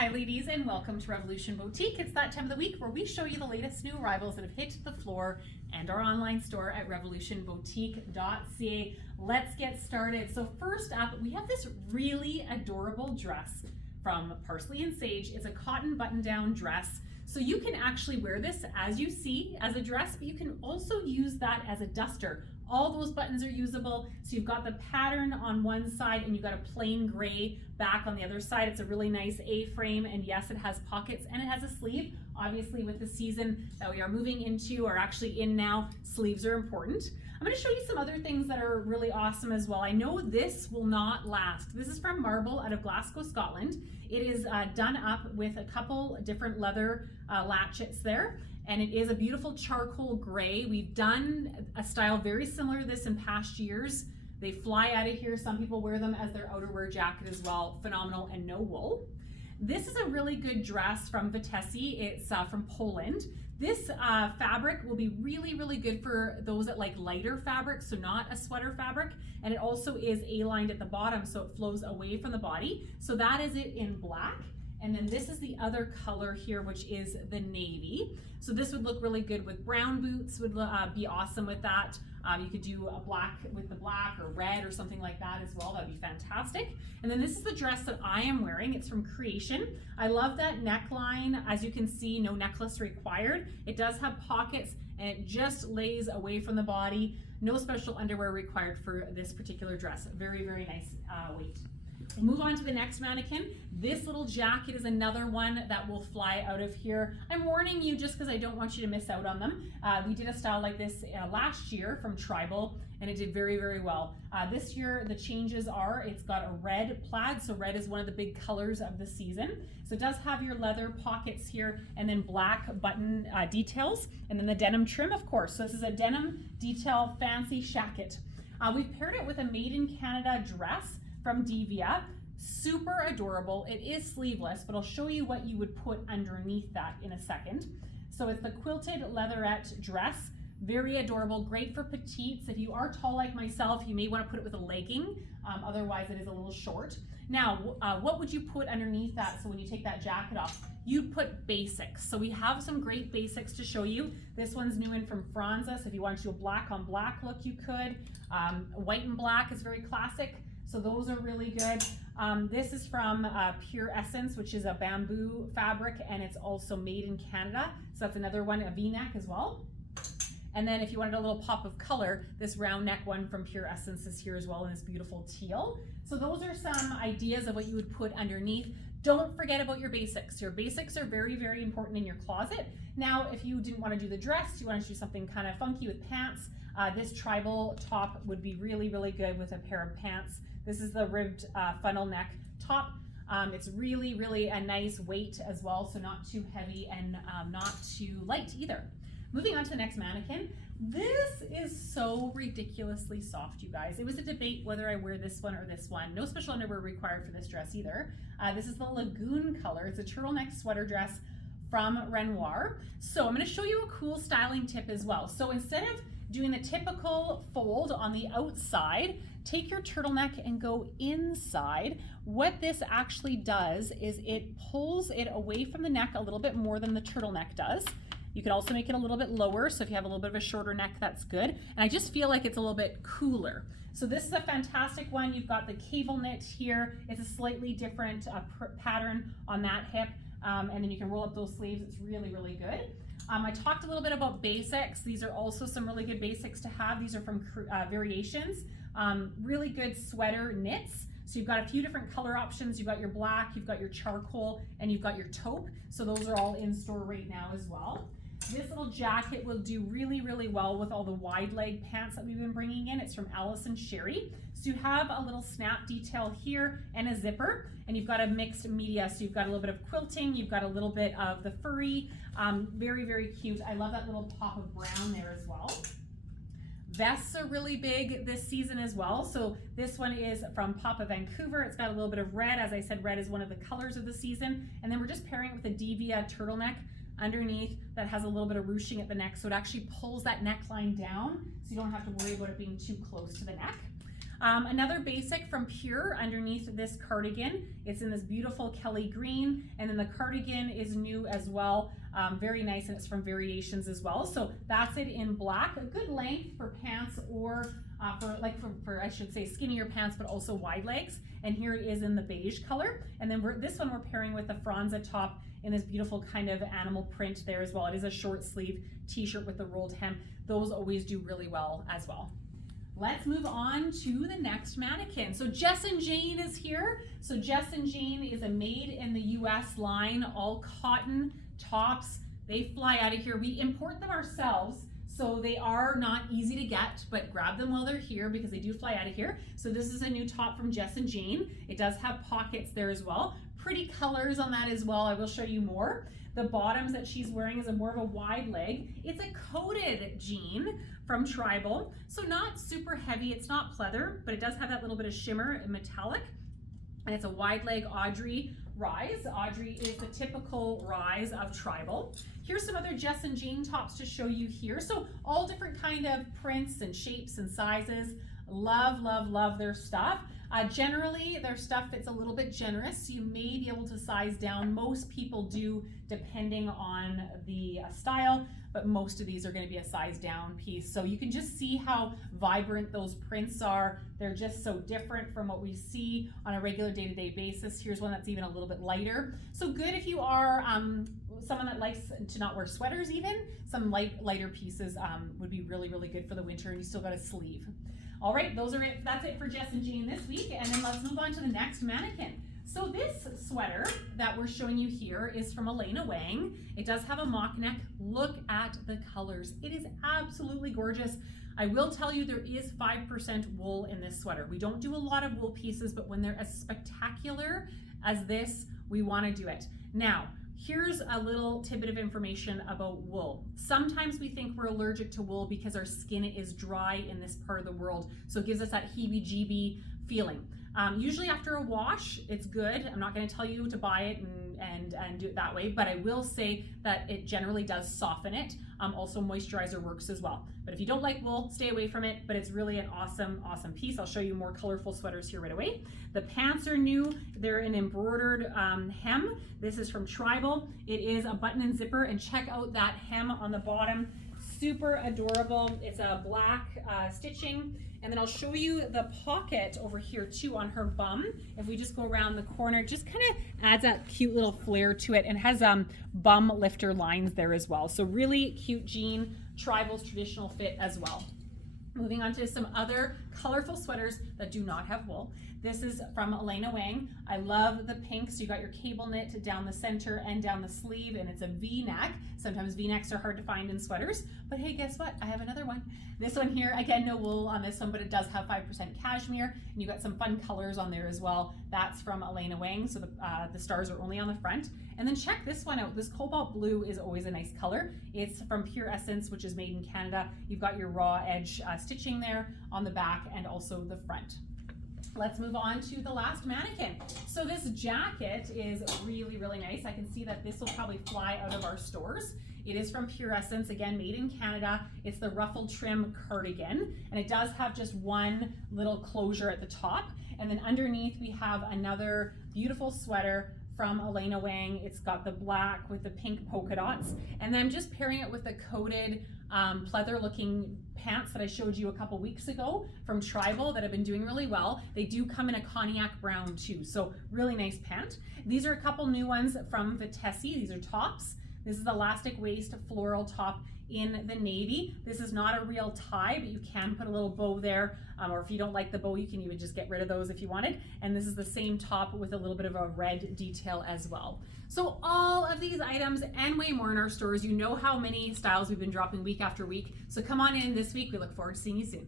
Hi ladies, and welcome to Revolution Boutique. It's that time of the week where we show you the latest new arrivals that have hit the floor and our online store at revolutionboutique.ca. Let's get started. So first up, we have this really adorable dress from Parsley and Sage. It's a cotton button-down dress. So you can actually wear this as you see as a dress, but you can also use that as a duster. All those buttons are usable. So you've got the pattern on one side and you've got a plain gray back on the other side. It's a really nice A-frame, and yes, it has pockets and it has a sleeve. Obviously with the season that we are moving into, or actually in now, sleeves are important. I'm going to show you some other things that are really awesome as well. I know this will not last. This is from Marble out of Glasgow, Scotland. It is done up with a couple different leather latchets there. And it is a beautiful charcoal gray. We've done a style very similar to this in past years. They fly out of here. Some people wear them as their outerwear jacket as well. Phenomenal, and no wool. This is a really good dress from Vitesse. It's from Poland. This fabric will be really, really good for those that like lighter fabric, so not a sweater fabric. And it also is A-lined at the bottom, so it flows away from the body. So that is it in black. And then this is the other color here, which is the navy. So this would look really good with brown boots, would be awesome with that. You could do a black with the black or red or something like that as well. That'd be fantastic. And then this is the dress that I am wearing. It's from Creation. I love that neckline. As you can see, no necklace required. It does have pockets and it just lays away from the body. No special underwear required for this particular dress. Very, very nice weight. We'll move on to the next mannequin. This little jacket is another one that will fly out of here. I'm warning you just because I don't want you to miss out on them. We did a style like this last year from Tribal, and it did very, very well. This year, the changes are, it's got a red plaid, so red is one of the big colors of the season. So it does have your leather pockets here, and then black button details, and then the denim trim, of course. So this is a denim detail fancy shacket. We've paired it with a Made in Canada dress from Devia. Super adorable. It is sleeveless, but I'll show you what you would put underneath that in a second. So it's the quilted leatherette dress. Very adorable, great for petites. If you are tall like myself, you may want to put it with a legging. Otherwise, it is a little short. Now, what would you put underneath that? So when you take that jacket off, you'd put basics. So we have some great basics to show you. This one's new in from Franza. So if you want to do a black on black look, you could. White and black is very classic. So those are really good. This is from Pure Essence, which is a bamboo fabric, and it's also made in Canada. So that's another one, a V-neck as well. And then if you wanted a little pop of color, this round neck one from Pure Essence is here as well in this beautiful teal. So those are some ideas of what you would put underneath. Don't forget about your basics. Your basics are very, very important in your closet. Now, if you didn't want to do the dress, you want to do something kind of funky with pants, this tribal top would be really, really good with a pair of pants. This is the ribbed funnel neck top. It's really, really a nice weight as well, so not too heavy and not too light either. Moving on to the next mannequin. This is so ridiculously soft, you guys. It was a debate whether I wear this one or this one. No special underwear required for this dress either. This is the Lagoon color. It's a turtleneck sweater dress from Renoir. So I'm going to show you a cool styling tip as well. So instead of doing the typical fold on the outside, take your turtleneck and go inside. What this actually does is it pulls it away from the neck a little bit more than the turtleneck does. You can also make it a little bit lower, so if you have a little bit of a shorter neck, that's good. And I just feel like it's a little bit cooler. So this is a fantastic one. You've got the cable knit here. It's a slightly different pattern on that hip, and then you can roll up those sleeves. It's really, really good. I talked a little bit about basics. These are also some really good basics to have. These are from Variations. Really good sweater knits. So you've got a few different color options. You've got your black, you've got your charcoal, and you've got your taupe. So those are all in store right now as well. This little jacket will do really, really well with all the wide leg pants that we've been bringing in. It's from Allison Sherry. So you have a little snap detail here and a zipper, and you've got a mixed media. So you've got a little bit of quilting, you've got a little bit of the furry. Very, very cute. I love that little pop of brown there as well. Vests are really big this season as well. So this one is from Papa Vancouver. It's got a little bit of red. As I said, red is one of the colors of the season. And then we're just pairing it with a Devia turtleneck underneath that has a little bit of ruching at the neck. So it actually pulls that neckline down, so you don't have to worry about it being too close to the neck. Another basic from Pure underneath this cardigan. It's in this beautiful Kelly green, and then the cardigan is new as well. Very nice, and it's from Variations as well. So that's it in black. A good length for pants or for I should say skinnier pants, but also wide legs. And here it is in the beige color. And then this one we're pairing with the Franza top in this beautiful kind of animal print there as well. It is a short sleeve t-shirt with the rolled hem. Those always do really well as well. Let's move on to the next mannequin. So Jess and Jane is here. So Jess and Jane is a made in the US line, all cotton tops. They fly out of here. We import them ourselves, so they are not easy to get, but grab them while they're here because they do fly out of here. So this is a new top from Jess and Jane. It does have pockets there as well. Pretty colors on that as well. I will show you more. The bottoms that she's wearing is more of a wide leg. It's a coated jean from Tribal, so not super heavy. It's not pleather, but it does have that little bit of shimmer and metallic. And it's a wide leg Audrey rise. Audrey is the typical rise of Tribal. Here's some other Jess and Jane tops to show you here. So all different kind of prints and shapes and sizes. Love, love, love their stuff. Generally, their stuff fits a little bit generous, so you may be able to size down. Most people do, depending on the style, but most of these are going to be a size down piece. So you can just see how vibrant those prints are. They're just so different from what we see on a regular day-to-day basis. Here's one that's even a little bit lighter. So good if you are someone that likes to not wear sweaters even. Some lighter pieces would be really, really good for the winter, and you still got a sleeve. All right, that's it for Jess and Jane this week, and then let's move on to the next mannequin. So this sweater that we're showing you here is from Elena Wang. It does have a mock neck. Look at the colors. It is absolutely gorgeous. I will tell you there is 5% wool in this sweater. We don't do a lot of wool pieces, but when they're as spectacular as this, we want to do it. Now, here's a little tidbit of information about wool. Sometimes we think we're allergic to wool because our skin is dry in this part of the world, so it gives us that heebie-jeebie feeling. Usually after a wash, it's good. I'm not going to tell you to buy it and do it that way, but I will say that it generally does soften it. Also moisturizer works as well. But if you don't like wool, stay away from it, but it's really an awesome, awesome piece. I'll show you more colorful sweaters here right away. The pants are new. They're an embroidered hem. This is from Tribal. It is a button and zipper, and check out that hem on the bottom. Super adorable. It's a black stitching. And then I'll show you the pocket over here too on her bum. If we just go around the corner, just kind of adds that cute little flair to it, and has bum lifter lines there as well. So really cute jean, Tribal's traditional fit as well. Moving on to some other colorful sweaters that do not have wool. This is from Elena Wang. I love the pink, so you got your cable knit down the center and down the sleeve, and it's a V-neck. Sometimes V-necks are hard to find in sweaters, but hey, guess what? I have another one. This one here, again, no wool on this one, but it does have 5% cashmere, and you got some fun colors on there as well. That's from Elena Wang, so the stars are only on the front. And then check this one out. This cobalt blue is always a nice color. It's from Pure Essence, which is made in Canada. You've got your raw edge stitching there on the back and also the front. Let's move on to the last mannequin. So this jacket is really, really nice. I can see that this will probably fly out of our stores. It is from Pure Essence, again, made in Canada. It's the ruffle trim cardigan, and it does have just one little closure at the top. And then underneath we have another beautiful sweater from Elena Wang. It's got the black with the pink polka dots. And then I'm just pairing it with the coated pleather looking pants that I showed you a couple weeks ago from Tribal that have been doing really well. They do come in a cognac brown too, so really nice pant. These are a couple new ones from Vitesse. These are tops. This is elastic waist floral top in the navy. This is not a real tie, but you can put a little bow there, or if you don't like the bow, you can even just get rid of those if you wanted. And this is the same top with a little bit of a red detail as well. So all of these items and way more in our stores. You know how many styles we've been dropping week after week. So come on in this week. We look forward to seeing you soon.